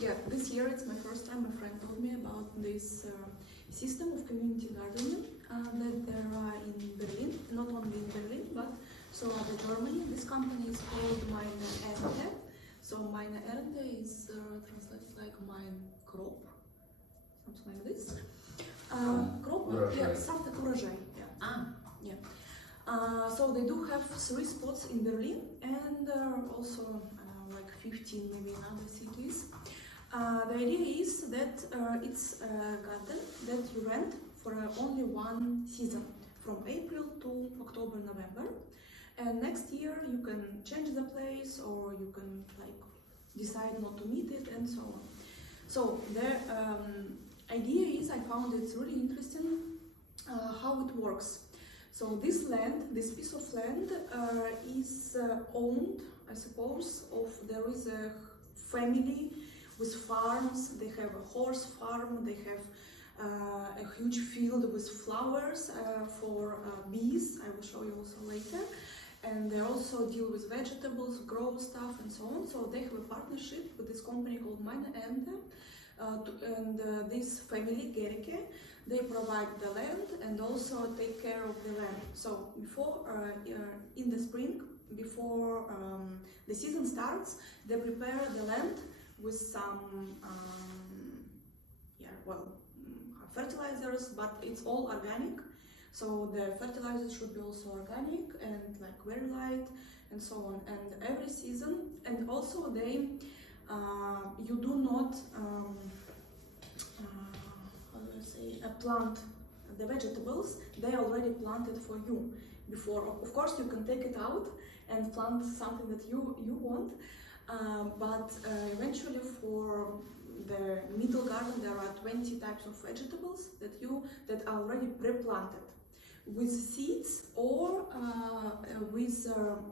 Yeah, this year it's my first time. My friend told me about this system of community gardening that there are in Berlin, not only in Berlin, but so other Germany. This company is called Meine-Ernte. So Meine-Ernte is translates like mine crop, something like this. Crop, yeah, something урожай. Yeah. So they do have 3 spots in Berlin and also like 15 maybe in other cities. The idea is that it's a garden that you rent for only one season, from April to October, November. And next year you can change the place or you can like decide not to meet it and so on. So the idea is, I found it's really interesting how it works. So this land, this piece of land is owned, I suppose, there is a family with farms. They have a horse farm, they have a huge field with flowers for bees. I will show you also later. And they also deal with vegetables, grow stuff and so on. So they have a partnership with this company called Meine-Ernte. And this family, Gerike, they provide the land and also take care of the land. So before, in the spring, before the season starts, they prepare the land with some, fertilizers, but it's all organic. So the fertilizers should be also organic and like very light and so on. And every season, and also they, you do not, plant the vegetables. They already planted for you before. Of course, you can take it out and plant something that you want, but eventually for the middle garden there are 20 types of vegetables that are already pre-planted with seeds or with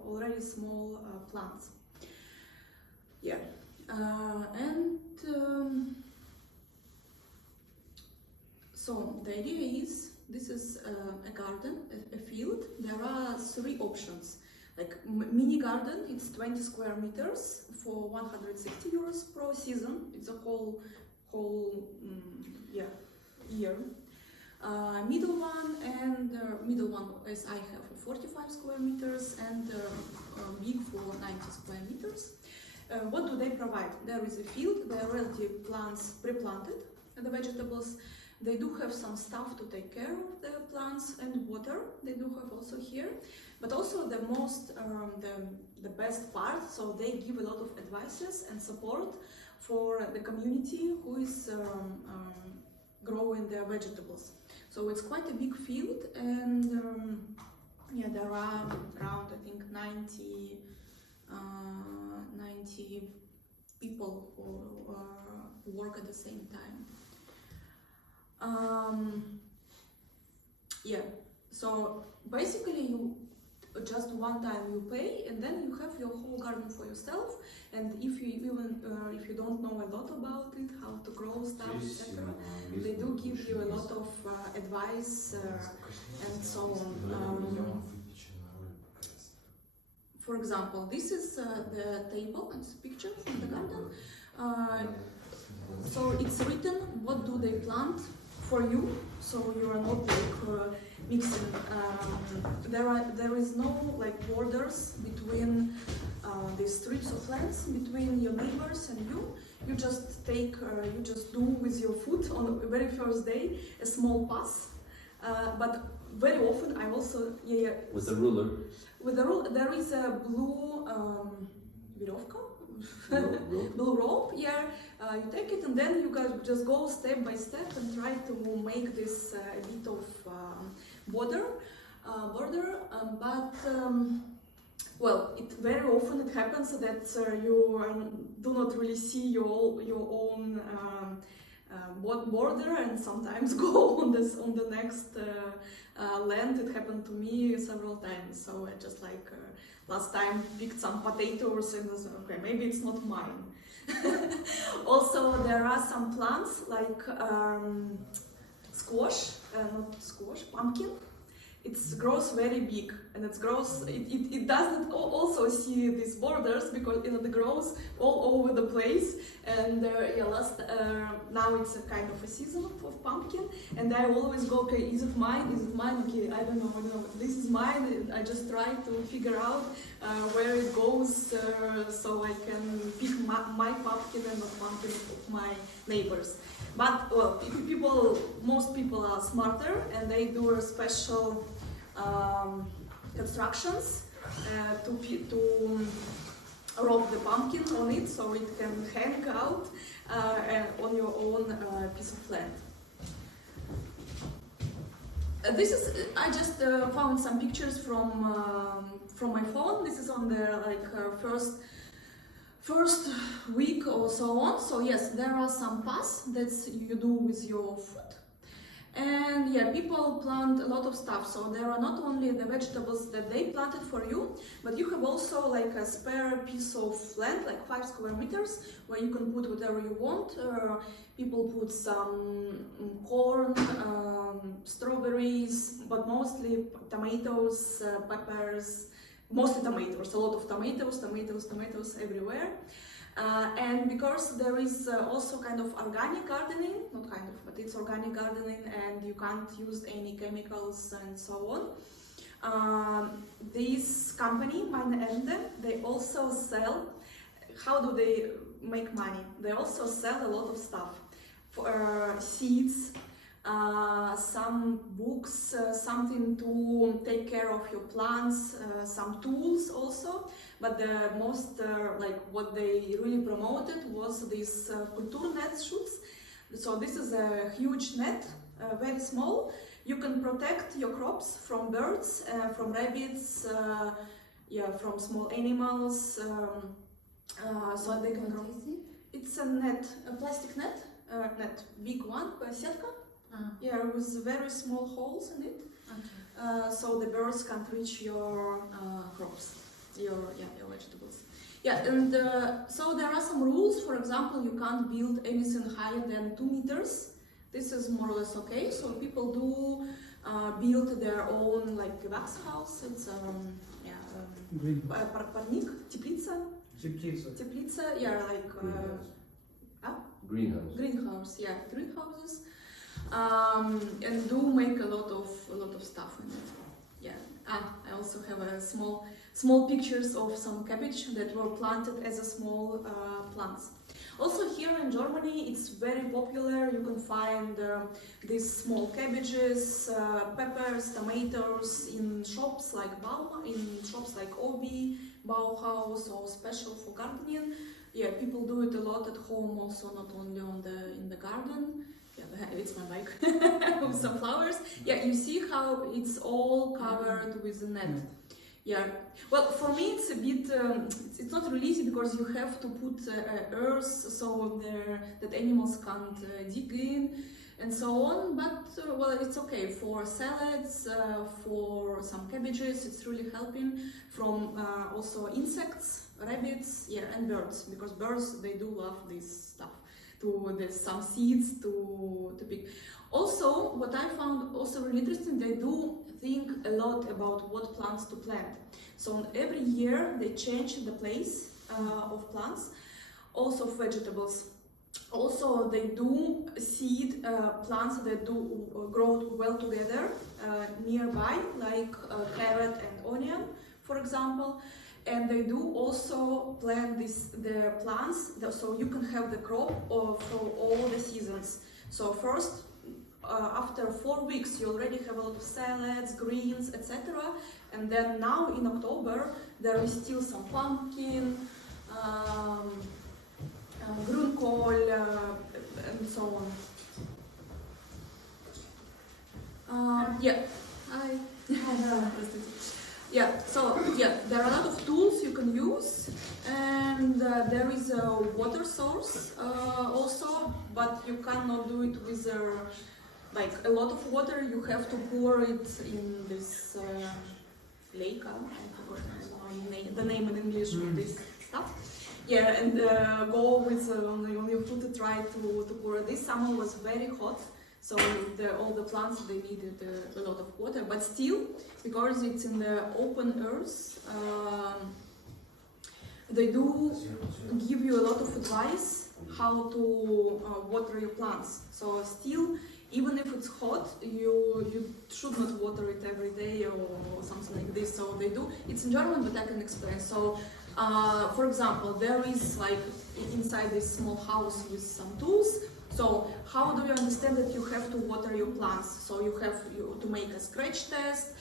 already small plants. Yeah, so the idea is, this is a garden, a field. There are 3 options. Like mini garden, it's 20 square meters for 160 euros per season. It's a whole year. Middle one as I have 45 square meters and big for 90 square meters. What do they provide? There is a field, there are relative plants pre-planted, the vegetables. They do have some stuff to take care of the plants and water. They do have also here, but also the most, the best part. So they give a lot of advices and support for the community who is growing their vegetables. So it's quite a big field, and yeah, there are around I think 90 people who work at the same time. Yeah, so basically you just one time you pay and then you have your whole garden for yourself, and if you don't know a lot about it, how to grow stuff, etc., they do give you a lot of advice and so on. For example, this is the table and picture from the garden. So it's written what do they plant for you, so you are not like mixing. There is no like borders between these strips of lands between your neighbors and you. You just take, you just do with your foot on the very first day a small pass. But very often I also with the ruler. With the ruler, there is a blue веревка. Blue rope, yeah. You take it and then you guys just go step by step and try to make this a bit of border. Well, very often it happens that you do not really see your own border, and sometimes go on the next land. It happened to me several times. So I just like last time picked some potatoes and was okay, maybe it's not mine. Also, there are some plants like squash, not squash, pumpkin. it grows very big, and it doesn't also see these borders because it grows all over the place. And now it's a kind of a season of pumpkin, and I always go, okay, is it mine? Okay, I don't know, this is mine, and I just try to figure out where it goes, so I can pick my pumpkin and not pumpkin of my neighbors. But well, most people are smarter, and they do a special constructions to rope the pumpkin on it, so it can hang out on your own piece of land. I just found some pictures from my phone. This is on the first week or so on. So yes, there are some paths that you do with your foot. And yeah, people plant a lot of stuff. So there are not only the vegetables that they planted for you, but you have also like a spare piece of land, like 5 square meters, where you can put whatever you want. People put some corn, strawberries, but mostly tomatoes, peppers, mostly tomatoes, a lot of tomatoes everywhere. And because there is also kind of organic gardening, not kind of, but it's organic gardening, and you can't use any chemicals and so on. This company, Meine-Ernte, they also sell, how do they make money? They also sell a lot of stuff, for seeds, some books, something to take care of your plants, some tools also. But the most, what they really promoted was these Kulturnet shoots. So this is a huge net, very small. You can protect your crops from birds, from rabbits, from small animals, so they can grow. It's a net, a plastic net, big one, сетка. Yeah, with very small holes in it, so the birds can't reach your crops, your vegetables. Yeah, and so there are some rules. For example, you can't build anything higher than 2 meters. This is more or less okay. So people do build their own like wax house. It's парник, теплица. Yeah, like greenhouse. Yeah, greenhouses. And do make a lot of stuff in it. Yeah. I also have a small pictures of some cabbage that were planted as a small plants. Also here in Germany, it's very popular. You can find these small cabbages, peppers, tomatoes in shops like Obi, Bauhaus, or special for gardening. Yeah, people do it a lot at home, also not only in the garden. Yeah, it's my bike with some flowers. Yeah, you see how it's all covered with a net. Yeah, well, for me it's a bit, it's not really easy because you have to put earth so that animals can't dig in and so on, but well, it's okay for salads, for some cabbages. It's really helping from also insects, rabbits, yeah, and birds, because birds, they do love this stuff. There's some seeds to pick. Also, what I found also really interesting, they do think a lot about what plants to plant. So every year they change the place of plants, also vegetables. Also, they do seed plants that do grow well together nearby, like carrot and onion, for example. And they do also plant the plants, so you can have the crop for all the seasons. So first, after 4 weeks, you already have a lot of salads, greens, etc. And then now in October, there is still some pumpkin, grünkohl, and so on. Yeah. Hi. Yeah, so yeah, there are a lot of tools you can use, and there is a water source also, but you cannot do it with like a lot of water. You have to pour it in this lake. I forgot the name in English of this stuff. Yeah, and go with on your foot to try to pour. This summer was very hot, So all the plants, they needed a lot of water, but still, because it's in the open earth, they do give you a lot of advice how to water your plants. So still, even if it's hot, you should not water it every day or something like this. So they do. It's in German, but I can explain. So, for example, there is like inside this small house with some tools. So how do you understand that you have to water your plants? So you have to make a scratch test.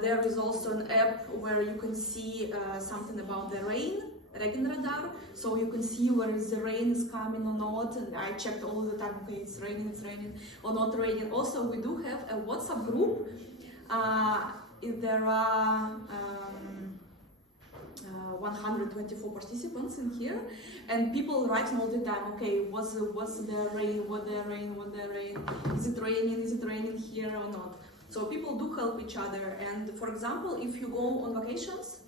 There is also an app where you can see something about the rain, Regenradar, so you can see where is the rain is coming or not, and I checked all the time, okay, it's raining or not raining. Also, we do have a WhatsApp group. There are 124 participants in here, and people writing all the time, okay, what's the rain, what the rain, is it raining here or not? So people do help each other, and for example, if you go on vacations,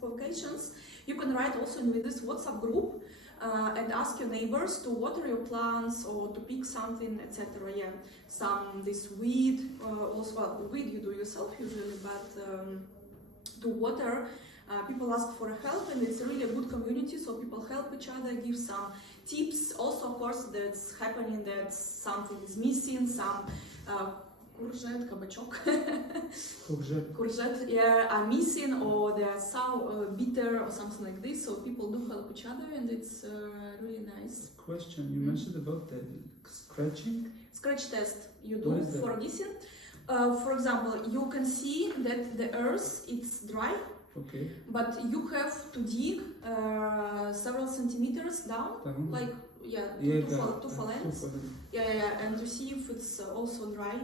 you can write also in this WhatsApp group and ask your neighbors to water your plants or to pick something, etc. Yeah, this weed, also well, weed you do yourself usually, but to water, people ask for help, and it's really a good community, so people help each other, give some tips. Also, of course, that's happening that something is missing, some courgette, kabachok, courgette, yeah, are missing, or they are sour, bitter, or something like this. So people do help each other, and it's really nice. Question: you mentioned about the scratching. Scratch test you do for gießen. For example, you can see that the earth it's dry. Okay. But you have to dig several centimeters down, like two phalanx. Yeah, and to see if it's also dry.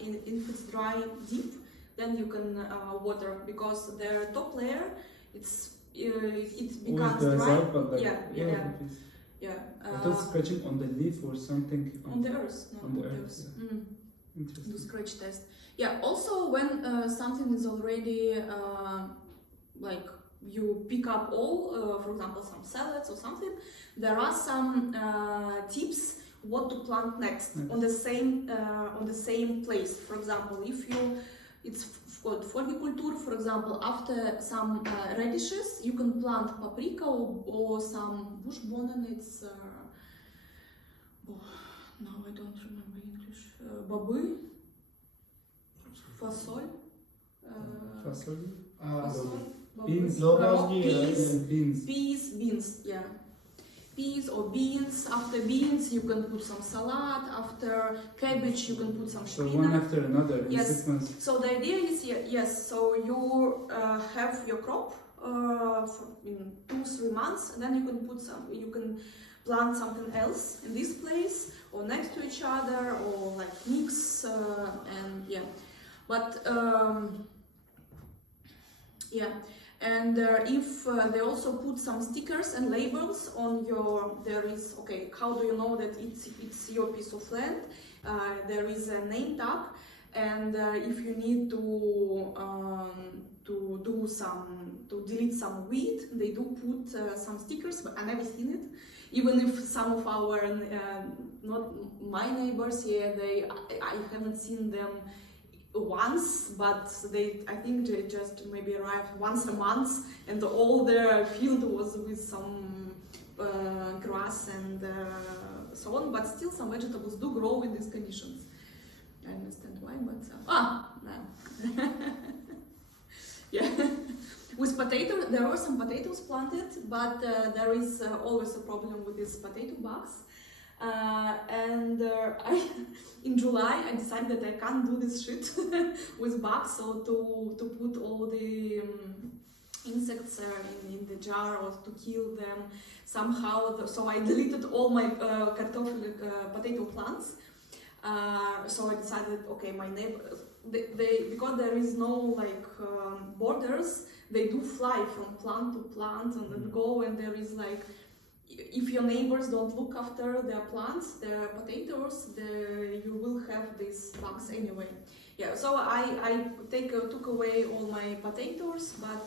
If it's dry deep, then you can water, because the top layer it becomes dry. Yeah. Just scratching on the leaf or something. On the earth. No, on the earth. Yeah. Interesting. Do scratch test. Yeah. Also, when something is already like you pick up all, for example, some salads or something, there are some tips what to plant next on the same place. For example, if it's called Folgekultur, for example, after some radishes, you can plant paprika or some bush bohnen. It's now I don't remember English. Baby, fasol. Fasol. Beans, beans, yeah. Peas or beans. After beans, you can put some salad. After cabbage, you can put some spinach. So one after another in yes. 6 months. So the idea is, yes, so you have your crop in 2-3 months, and then you can plant something else in this place or next to each other, or like mix, and yeah. But yeah. And if they also put some stickers and labels on how do you know that it's your piece of land? There is a name tag, and if you need to delete some weed, they do put some stickers. But I never seen it, even if some of our not my neighbors here, I haven't seen them once, but I think they just maybe arrived once a month, and all their field was with some grass and so on, but still some vegetables do grow in these conditions. I understand why, but no. Yeah. With potatoes, there are some potatoes planted, but there is always a problem with these potato bugs. In July, I decided that I can't do this shit with bugs, so to put all the insects in the jar or to kill them somehow. So I deleted all my potato plants. So I decided, okay, my neighbor, because there is no borders, they do fly from plant to plant and then go, and there is if your neighbors don't look after their plants, their potatoes, you will have these bugs anyway. Yeah, so I took away all my potatoes, but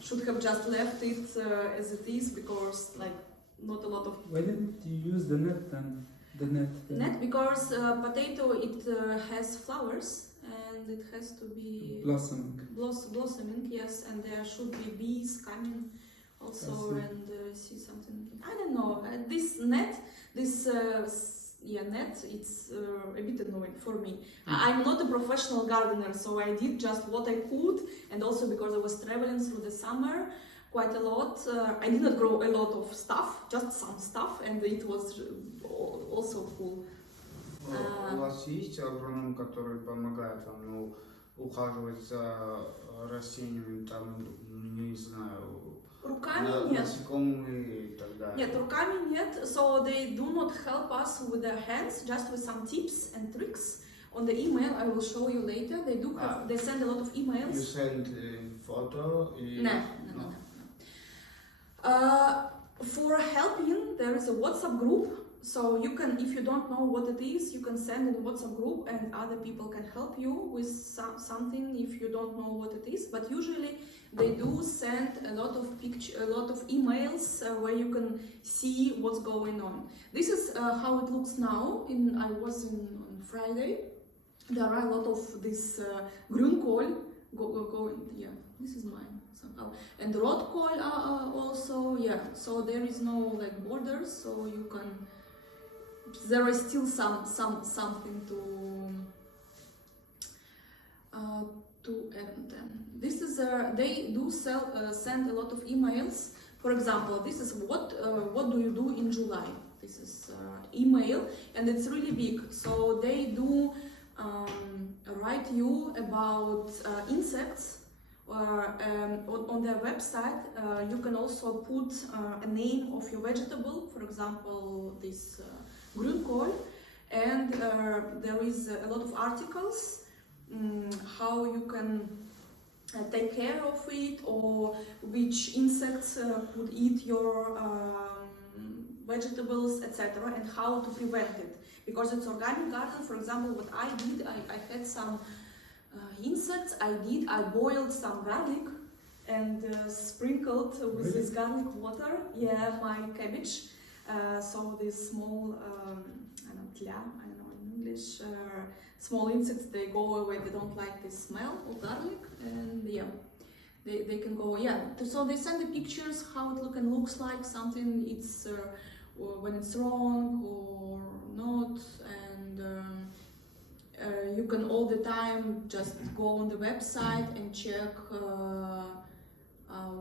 should have just left it as it is, because not a lot of. Why didn't you use the net then? The net. Net, because potato, it has flowers and it has to be Blossoming. blossoming, yes, and there should be bees coming also and see something. I don't know. This net, net, it's a bit annoying for me. I'm not a professional gardener, so I did just what I could, and also because I was traveling through the summer quite a lot. I did not grow a lot of stuff, just some stuff, and it was also cool. У вас есть агроном, который помогает вам ухаживать за растениями, там, не знаю, Руками нет. насекомые и так далее? Нет, руками нет. So they do not help us with their hands, just with some tips and tricks. On the email, I will show you later. They do have, they send a lot of emails. You send photo? No. For helping, there is a WhatsApp group. So you can, if you don't know what it is, you can send in a WhatsApp group and other people can help you with something if you don't know what it is. But usually they do send a lot of emails where you can see what's going on. This is how it looks now. I was on Friday. There are a lot of this grünkål going. Yeah, this is mine somehow. And rödkål also. Yeah. So there is no like borders, so you can. There is still something to earn them. This is they do send a lot of emails. For example, this is what do you do in July? This is email, and it's really big. So they do write you about insects. On their website, you can also put a name of your vegetable. For example, this. Grünkål, and there is a lot of articles how you can take care of it, or which insects could eat your vegetables, etc., and how to prevent it. Because it's organic garden, for example, what I did, I had some insects. I boiled some garlic and sprinkled with this garlic water. Yeah, my cabbage. So these small, I don't know in English, small insects, they go away, they don't like the smell of garlic, and yeah, they can go, yeah. So they send the pictures, how it looks like, something it's, when it's wrong or not, and you can all the time just go on the website and check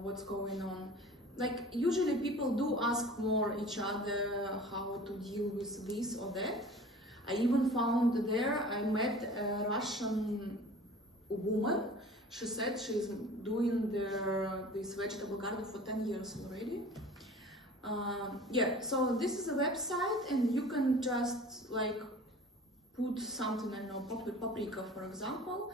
what's going on. Like, usually people do ask more each other how to deal with this or that. I even found there, I met a Russian woman. She said she's doing this vegetable garden for 10 years already. Yeah, so this is a website, and you can just like put something, I don't know, paprika for example,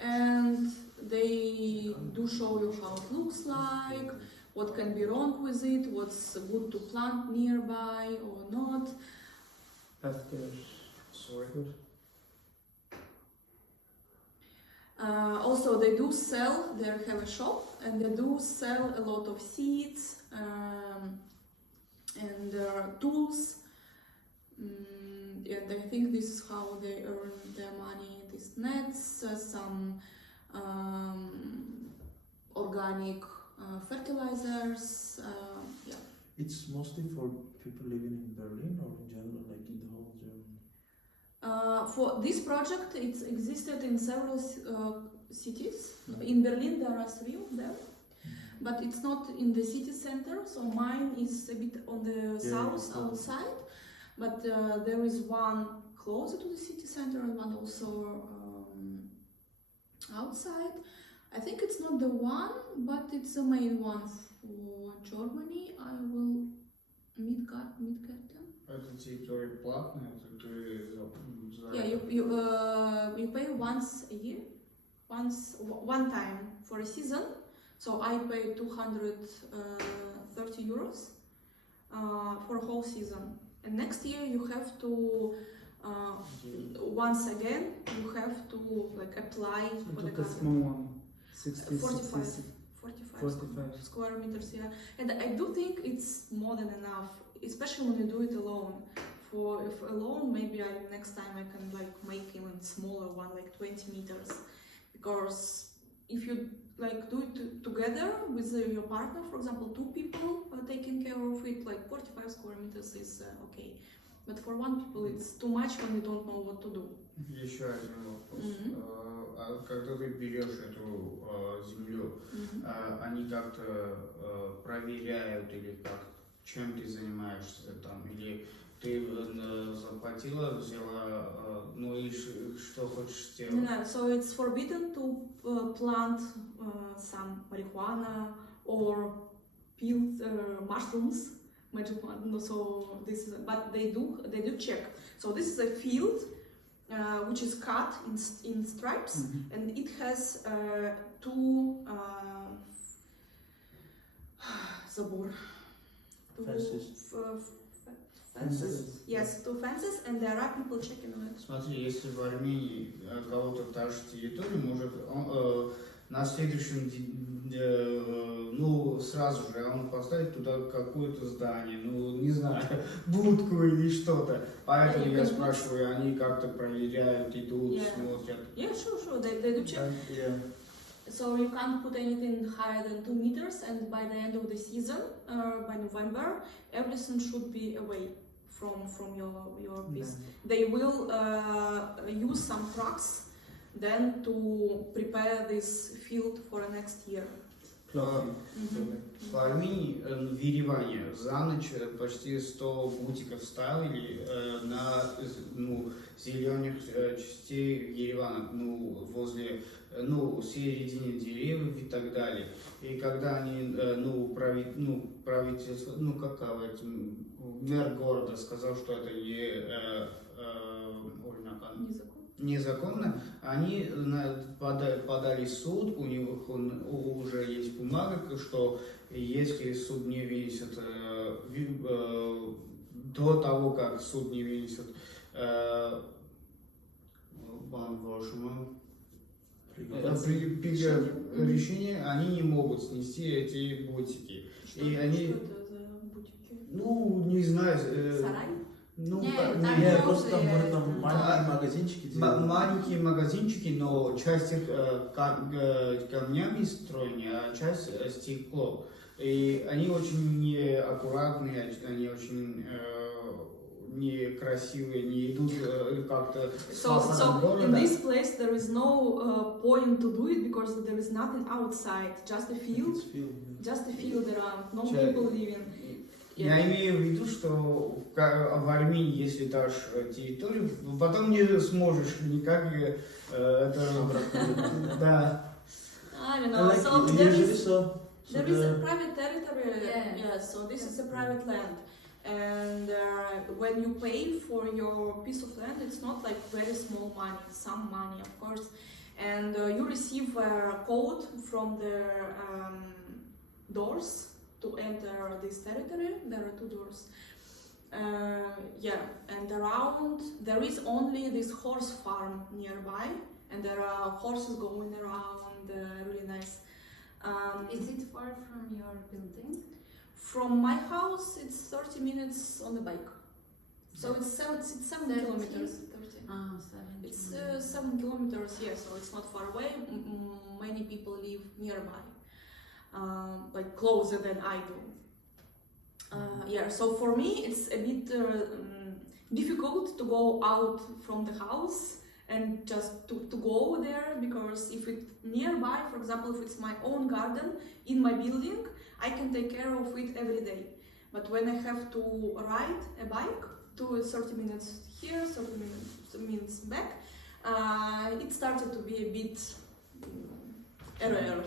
and they do show you how it looks like, what can be wrong with it, what's good to plant nearby or not. Also, they do sell, they have a shop, and they do sell a lot of seeds and tools. And I think this is how they earn their money. These nets, some organic fertilizers. Yeah. It's mostly for people living in Berlin, or in general, like in the whole Germany? For this project, it's existed in several cities. In Berlin, there are 3 of them, but it's not in the city center. So mine is a bit on the south outside, but there is one closer to the city center and one also outside. I think it's not the one, but it's the main one for Germany. I will meet them. Это территория платная, Yeah, you pay once a year, one time for a season. So I pay 230 euros for a whole season. And next year you have to once again you have to like apply for the garden. Small one. 45 45 square meters, yeah. And I do think it's more than enough, especially when you do it alone. if alone, maybe next time I can like make even smaller one, like 20 meters, because if you like do it together with your partner, for example, 2 people taking care of it, like 45 square meters is okay. But for 1 people it's too much when you don't know what to do. Еще один вопрос. Когда ты берешь эту землю, они как-то проверяют или как, чем ты занимаешься там, или ты заплатила, взяла, ну и что хочешь сделать? Yeah, so it's forbidden to plant some marijuana or peeled mushrooms, magic one. No, so this is, but they do check. So this is a field which is cut in stripes, and it has 2 забор. Fences. Yes, 2 fences, and there are people checking on it. Смотри, если в Армении кого-то та же территория, может он, на следующем ну сразу же он поставит туда какое-то здание, ну не знаю, будку или что-то. Поэтому я спрашиваю, они как-то проверяют, идут, смотрят. Yeah, sure, they do check. So you can't put anything higher than 2 meters, and by the end of the season, by November, everything should be away from your piece. They will use some trucks then to prepare this field for the next year. В Армении, в Ереване, за ночь почти 100 бутиков ставили на зеленых частей Еревана, возле середины деревьев и так далее. И когда они, правительство, как говорится, мэр города сказал, что это незаконно, они подали в суд, у них уже есть бумага, что если суд не вынесет, до того, как суд не вынесет решение, они не могут снести эти бутики. Что это за бутики? Не знаю. Сарай? Просто там маленькие магазинчики. Маленькие магазинчики, но часть их камнями строены, а часть стекло. И они очень неаккуратные, они очень некрасивые, не идут как-то с фасадом города. In this place there is no point to do it because there is nothing outside, just a field around, no people living. Я имею в виду, что в Армении, если дашь территорию, потом не сможешь никак это... Да. I don't know. So there is a private territory. Yeah. So this is a private land. And when you pay for your piece of land, it's not like very small money, some money, of course. And you receive a code from the doors to enter this territory. There are 2 doors. And around there is only this horse farm nearby, and there are horses going around, really nice. Is it far from your building? From my house, it's 30 minutes on the bike. So it's 7 kilometers. 30. 7 It's 7 kilometers, yeah, so it's not far away. Many people live nearby, like closer than I do. So for me, it's a bit difficult to go out from the house and just to go there, because if it's nearby, for example, if it's my own garden in my building, I can take care of it every day. But when I have to ride a bike to 30 minutes here, 30 minutes back, it started to be a bit rare.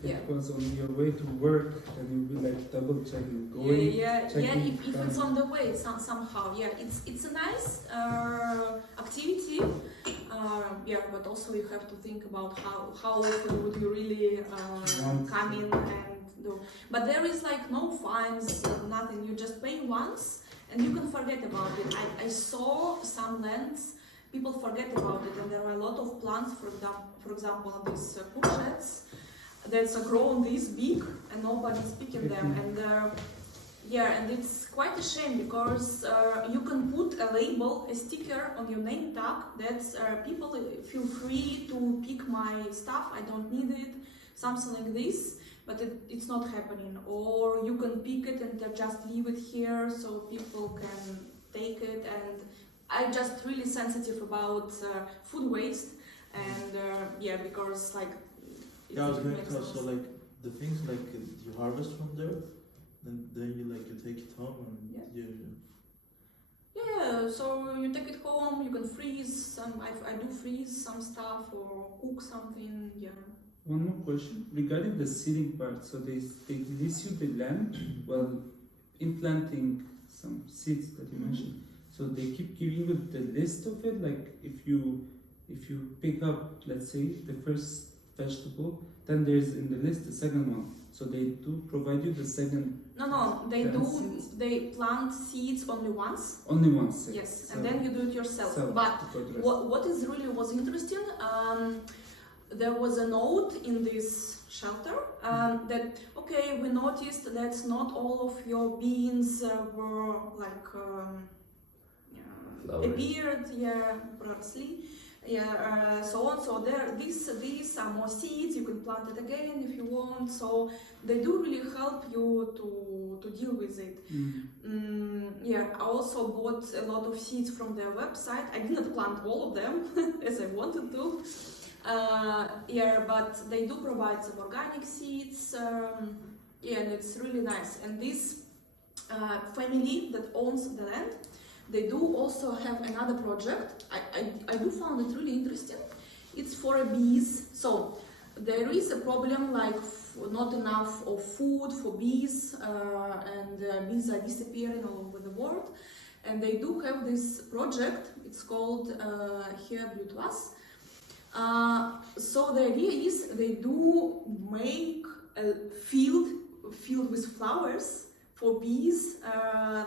Because on your way to work, then you'll be like double checking, going. If it's on the way somehow, it's a nice activity. But also you have to think about how often would you really come in and do. But there is like no fines, nothing. You just pay once and you can forget about it. I saw some lands, people forget about it, and there are a lot of plants, for example, these courgettes that's grown this big and nobody's picking them. And Yeah, and it's quite a shame because you can put a label, a sticker on your name tag that people feel free to pick my stuff, I don't need it, something like this, but it's not happening. Or you can pick it and just leave it here so people can take it. And I'm just really sensitive about food waste, and yeah, because like it Yeah, I was going makes to ask, sense. so like the things like you harvest from there, then you take it home and Yeah. you Yeah, so you take it home, you can freeze some, I do freeze some stuff or cook something, yeah. One more question regarding the seeding part. So they lease you the land while implanting some seeds that you mentioned. So they keep giving you the list of it. Like if you pick up, let's say, the first vegetable, then there's in the list the second one. So they do provide you the second. No, they plant do. seeds? They plant seeds only once. Only one seed. Yes, So and then you do it yourself. sell But to the rest. what is really was interesting, there was a note in this shelter that, okay, we noticed that not all of your beans were like appeared, yeah, parsley, yeah, so on. So there, these are more seeds. You can plant it again if you want. So they do really help you to deal with it. Yeah, I also bought a lot of seeds from their website. I didn't plant all of them as I wanted to. Yeah, but they do provide some organic seeds. Yeah, and it's really nice. And this family that owns the land, they do also have another project. I do find it really interesting. It's for bees. So there is a problem like not enough of food for bees, and bees are disappearing all over the world. And they do have this project. It's called Here Blue to Us. So the idea is they do make a field with flowers for bees,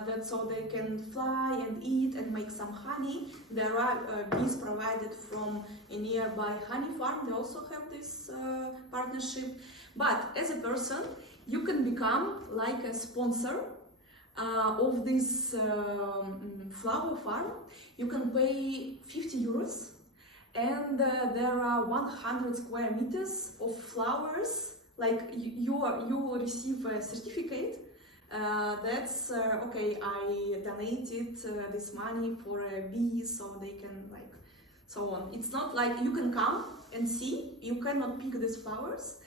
that so they can fly and eat and make some honey. There are bees provided from a nearby honey farm. They also have this partnership. But as a person, you can become like a sponsor of this flower farm. You can pay 50 euros. And there are 100 square meters of flowers. Like you receive a certificate. That's okay. I donated this money for a bee, so they can like so on. It's not like you can come and see. You cannot pick these flowers,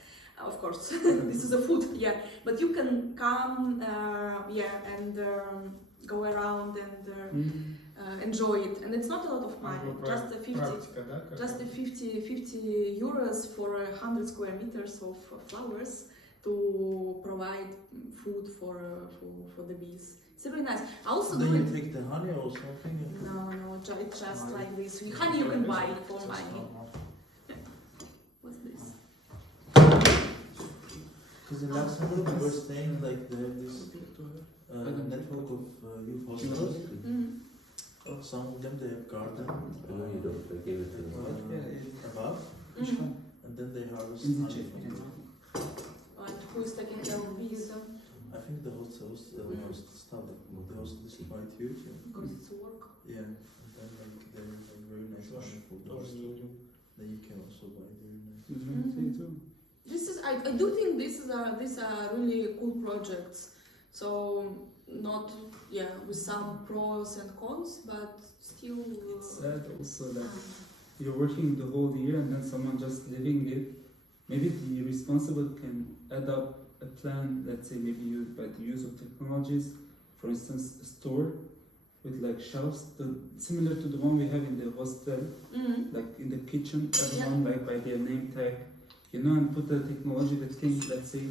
of course. This is a food, yeah. But you can come, yeah, and go around and. Enjoy it, and it's not a lot of money, just a 50 euros for 100 square meters of flowers to provide food for the bees. It's really nice. I also then do you it. take the honey or something. No, it's just like this. Honey you can buy it for money. What's this? Because in Luxembourg we were staying like they have this network of youth hostels. Some of them they have garden No, you don't. I gave it to them. above, Mhm. and then they harvest In the honey check, from yeah. them. And who is taking care of bees? I think the host staff, the host is quite huge. Because it's work. Yeah, and then like there is like very nice honey for those. Then you can also buy very nice. This is I do think these are really cool projects. So not with some pros and cons, but still. It's sad also that you're working the whole year and then someone just living it. Maybe the responsible can add up a plan, let's say maybe used by the use of technologies, for instance a store with like shelves similar to the one we have in the hostel, like in the kitchen, everyone like by their name tag, and put the technology that can, let's say,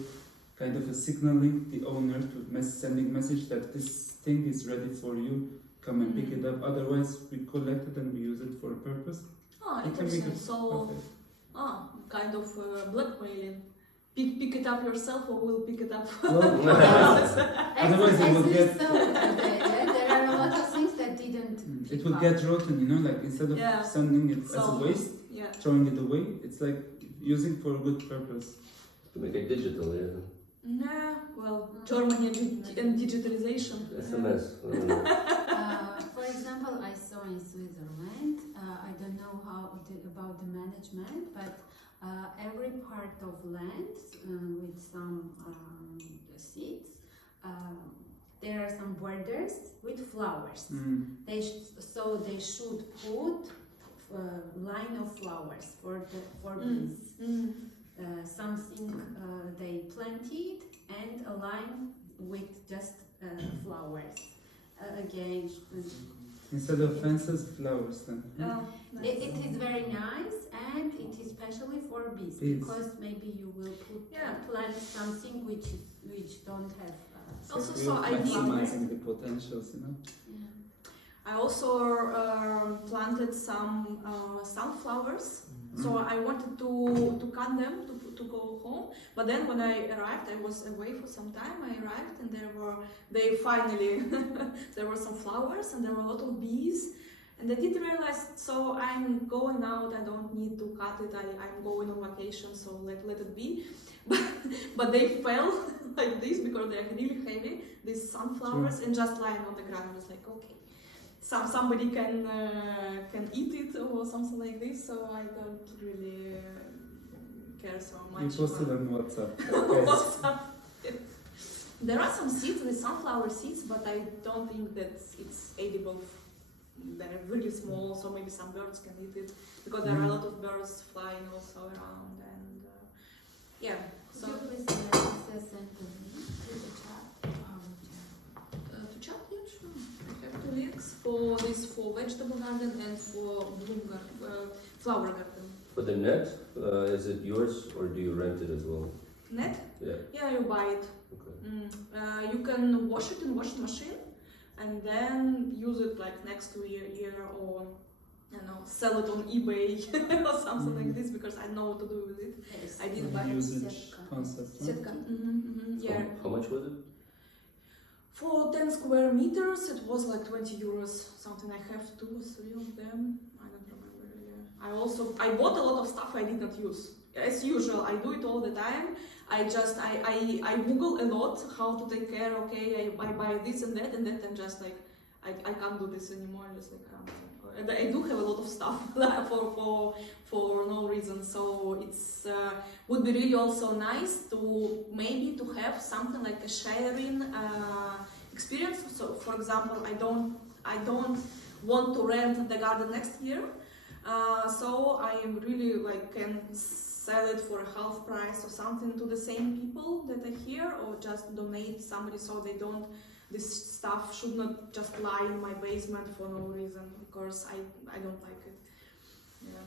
kind of a signaling the owner to sending message that this thing is ready for you, come and pick it up. Otherwise, we collect it and we use it for a purpose. Oh, It can make interesting. it So, perfect. kind of blackmailing. Pick it up yourself, or we'll pick it up. Well, otherwise it will get. There are a lot of things that didn't. It will get rotten, like instead of sending it as a waste, Yeah. throwing it away, it's like using for a good purpose. To make it digital, yeah. Nah, well, Germany and digitalization. It's a mess. I don't know. For example, I saw in Switzerland, I don't know about the management, but every part of land with some seeds, there are some borders with flowers. So they should put line of flowers for bees. Something they planted and a line with just flowers. Again, Instead of fences, flowers then. it is very nice, and it is especially for bees, Bees. because maybe you will plant something which don't have. Also, we so are I did- maximizing the potentials, you know. I also planted some sunflowers. So I wanted to cut them to go home, but then when I arrived, I was away for some time. I arrived and they finally there were some flowers and there were a lot of bees, and I didn't realize. So I'm going out. I don't need to cut it. I'm going on vacation, so let it be. But they fell like this because they are really heavy. These sunflowers and just lying on the ground. I was like, okay. Somebody can eat it or something like this, so I don't really care so much. You posted on WhatsApp. WhatsApp. There are some seeds with sunflower seeds, but I don't think that it's edible. They're really small, so maybe some birds can eat it, because there are a lot of birds flying also around, and yeah. So Could you please send to me to the chat? to chat, yeah, sure. I have 2 links for vegetable garden and for flower garden. For the net, is it yours or do you rent it as well? Net? Yeah. Yeah, you buy it. Okay. You can wash it in washing machine and then use it like next to your year, or sell it on eBay or something like this, because I know what to do with it. Yes. I did buy Usage concept. Huh? Setka. Yeah. How much was it? For 10 square meters, it was like 20 euros, something. I have 2 or 3 of them. I don't remember. Yeah. I bought a lot of stuff I did not use. As usual, I do it all the time. I Google a lot how to take care. Okay, I buy this and that, and just like I can't do this anymore. Just like and I do have a lot of stuff for no reason. So it's would be really also nice to maybe to have something like a sharing experience. So for example, I don't want to rent the garden next year. So I really can sell it for a half price or something to the same people that are here, or just donate somebody, so they don't. This stuff should not just lie in my basement for no reason, because I don't like it. Yeah.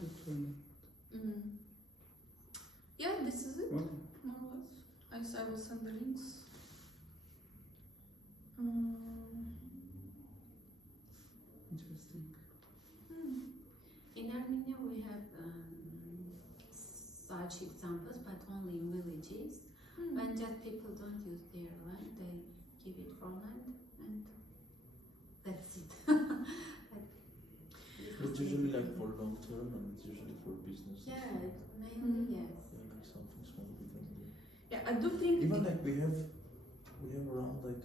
Yeah, this is it. Well, More or less. I will send the links. interesting. In Armenia, we have such examples, but only in villages. When just people don't use their land, they give it for land, and that's it. It's usually like for long term, and it's usually for business. Yeah, mainly yes. Yeah, like something small we can do. Yeah, I do think Even like we have around like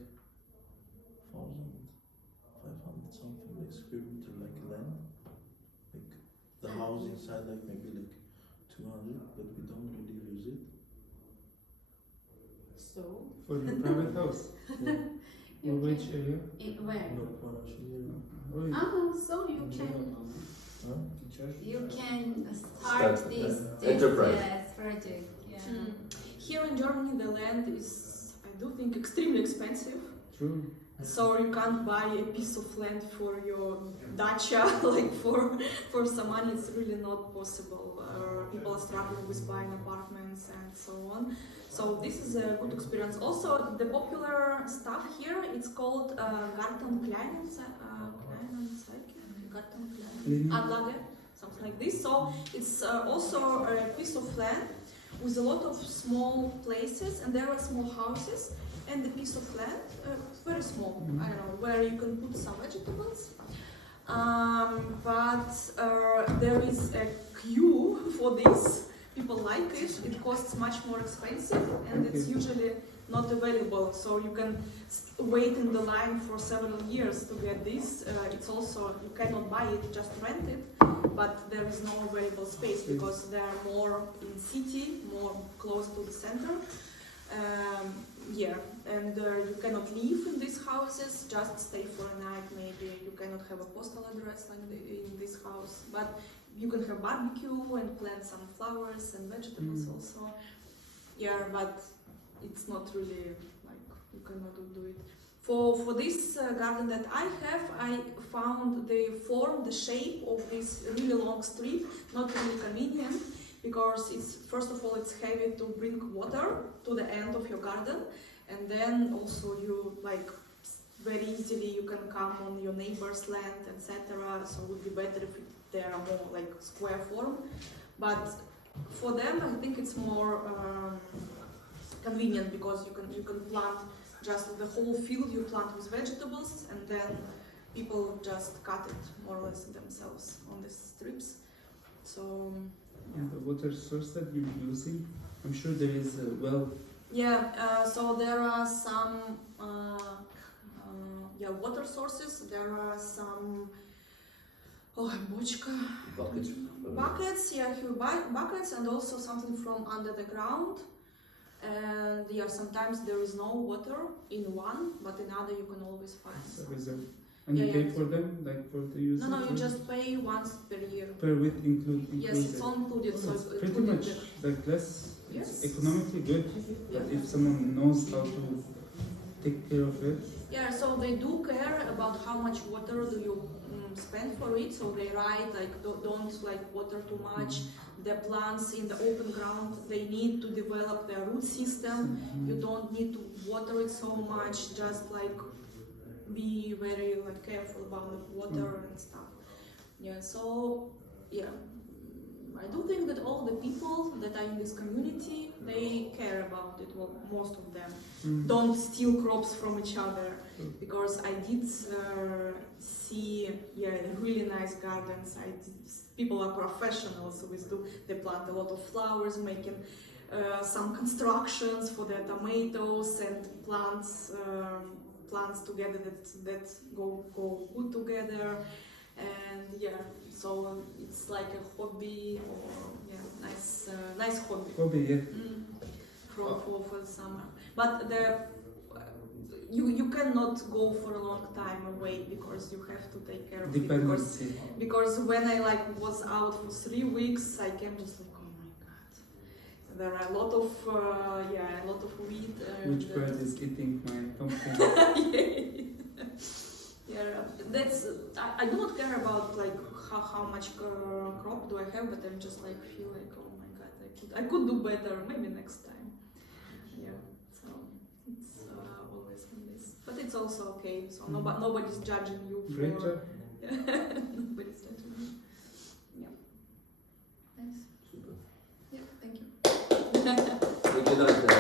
1,500 something like square meter like land. Like the house inside like maybe like 200, but we don't really use it. So, For your private house. you Or which can, area? where? No, actually, So you huh? can start Start, this enterprise. yes, project. Yeah. here in Germany the land is, I do think, extremely expensive. True. So you can't buy a piece of land for your dacha, like for some money. It's really not possible. People are struggling with buying apartments and so on. So this is a good experience. Also, the popular stuff here, it's called Garten Anlage, something like this. So it's also a piece of land with a lot of small places, and there are small houses, and a piece of land, very small, I don't know, where you can put some vegetables. But there is a queue for this. People like it. It costs much more expensive, and it's usually not available, so you can wait in the line for several years to get this. It's also, you cannot buy it, just rent it, but there is no available space because they are more in city, more close to the center. And you cannot live in these houses, just stay for a night maybe. You cannot have a postal address like in this house, but you can have barbecue and plant some flowers and vegetables also. Yeah, but it's not really like you cannot do it. For this garden that I have, I found the form, the shape of this really long strip not really convenient because it's first of all it's heavy to bring water to the end of your garden, and then also you like very easily you can come on your neighbor's land, etc. So it would be better if they are more like square form, but for them I think it's more convenient because you can plant just the whole field, you plant with vegetables, and then people just cut it more or less themselves on these strips. So And the water source that you're using, I'm sure there is a well. yeah, so there are some water sources. There are some buckets, yeah, huge buckets, and also something from under the ground. And yeah, sometimes there is no water in one, but in other you can always find. And you Yeah, pay yeah. for them, like for the use? No, you just pay once per year. Per week included? Yes, it's all included. So It's it's pretty included. much like less. Yes. It's economically good. Yeah. But if someone knows how to take care of it. Yeah, so they do care about how much water do you spend for it. So they write like don't like water too much. The plants in the open ground, they need to develop their root system. You don't need to water it so much. Just like be very like careful about the water and stuff. Yeah, so yeah, I do think that all the people that are in this community, they care about it. Well, most of them don't steal crops from each other, because I did see really nice gardens. People are professionals with they plant a lot of flowers, making some constructions for their tomatoes and plants together that go good together. And yeah, so it's like a hobby, or nice hobby. Hobby, yeah. For the summer. But you cannot go for a long time away because you have to take care of it. Dependency. Because when I was out for 3 weeks, I came just like, oh my god, there are a lot of weed. Which bird is eating my pumpkin? Yeah, that's. I do not care about like how much crop do I have, but I'm just like feel like, oh my god, I could do better. Maybe next time. Yeah, so it's always been this, but it's also okay. So nobody's judging you for. Great job. Nobody's judging you. Yeah. Nice. Super. Yeah. Thank you. Thank you, Nasta.